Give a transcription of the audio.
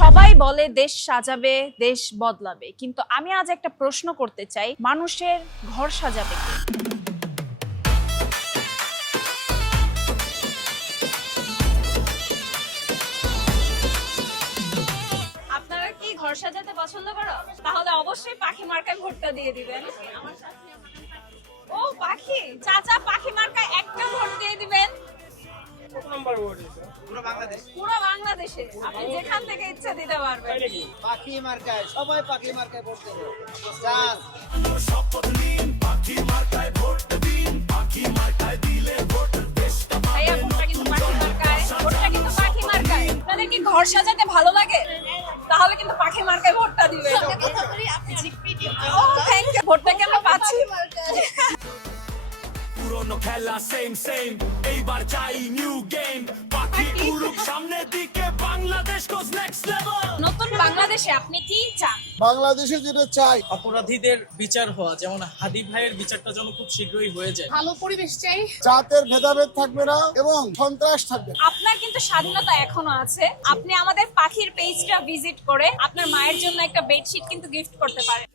সবাই বলে দেশ সাজাবে, দেশ বদলাবে, কিন্তু আমি আজ একটা প্রশ্ন করতে চাই, মানুষের ঘর সাজাবে কে? আপনারা কি ঘর সাজাতে পছন্দ করো? তাহলে অবশ্যই পাখি মার্কায় ভোটটা দিয়ে দিবেন। ও পাখি চাচা, পাখি মার্কায় একটা ভোট দিয়ে দিবেন। পুরো বাংলাদেশে আপনি যেখান থেকে ইচ্ছা দিতে পারবেন। পাখি মার্কায় সবাই পাখি মার্কায় ভোট দেবে। চার ভাইয়া, ভোটটা কিন্তু পাখি মার্কায়, ভোটটা কিন্তু পাখি মার্কায়। আপনাদের কি ঘর সাজাতে ভালো লাগে? তাহলে কিন্তু পাখি মার্কায় ভোটটা দিবেন। ও থ্যাংক ইউ। ভোটটা কেন পাচ্ছি? পুরনো খেলা সেম সেম, এইবার চাই নিউ গেম। পাখি উড়ুক সামনের দিকে, বাংলাদেশ গোস নেক্সট লেভেল। নতুন বাংলাদেশে আপনি কি চান? বাংলাদেশে যেটা চাই, অপরাধীদের বিচার হওয়া, যেমন হাদি ভাইয়ের বিচারটা যেন খুব শীঘ্রই হয়ে যায়। ভালো পরিবেশ চাই। জাতের ভেদাভেদ থাকবে না এবং সন্ত্রাস থাকবে না। আপনার কিন্তু স্বাধীনতা এখনো আছে। আপনি আমাদের পাখির পেজটা ভিজিট করে আপনার মায়ের জন্য একটা বেডশিট কিন্তু গিফট করতে পারেন।